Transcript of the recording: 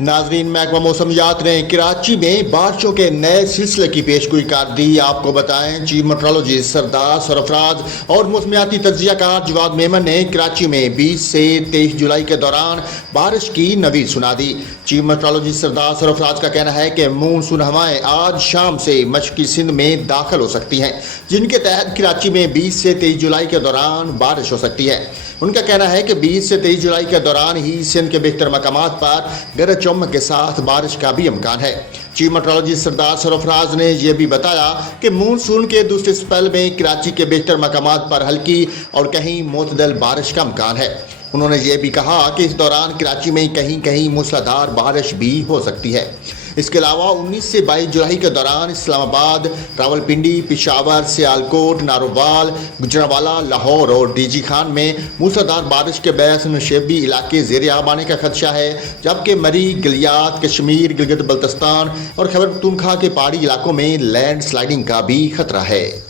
नाजरीन, महकमा मौसमियात ने कराची में बारिशों के नए सिलसिले की पेशगोई कर दी। आपको बताएं, चीफ मेट्रोलॉजिस्ट सरदार सरफराज और मौसमियाती तज्जियाकार जवाद मेमन ने कराची में 20 से 23 जुलाई के दौरान बारिश की नवीद सुना दी। चीफ मेट्रोलॉजिस्ट सरदार सरफराज का कहना है कि मानसून हवाएं आज शाम से मशरकी सिंध में दाखिल हो सकती हैं, जिनके तहत कराची में 20 से 23 जुलाई के दौरान बारिश हो सकती है। उनका कहना है कि 20 से 23 जुलाई के दौरान ही सिंध के बेहतर मकामात पर गरज चमक के साथ बारिश का भी इम्कान है। चीफ मेट्रोलॉजिस्ट सरदार सरफराज ने यह भी बताया कि मानसून के दूसरे स्पेल में कराची के बेहतर मकामात पर हल्की और कहीं मोतदल बारिश का इम्कान है। उन्होंने ये भी कहा कि इस दौरान कराची में कहीं कहीं मूसलाधार बारिश भी हो सकती है। इसके अलावा 19 से 22 जुलाई के दौरान इस्लामाबाद, रावलपिंडी, पिशावर, सियालकोट, नारोवाल, गुजरांवाला, लाहौर और डीजी खान में मूसलाधार बारिश के बायस नशेबी इलाके ज़ेर आब आने का खदशा है, जबकि मरी, गलियात, कश्मीर, गिलगित बल्तिस्तान और खैबर पख्तूनख्वा के पहाड़ी इलाकों में लैंड स्लाइडिंग का भी खतरा है।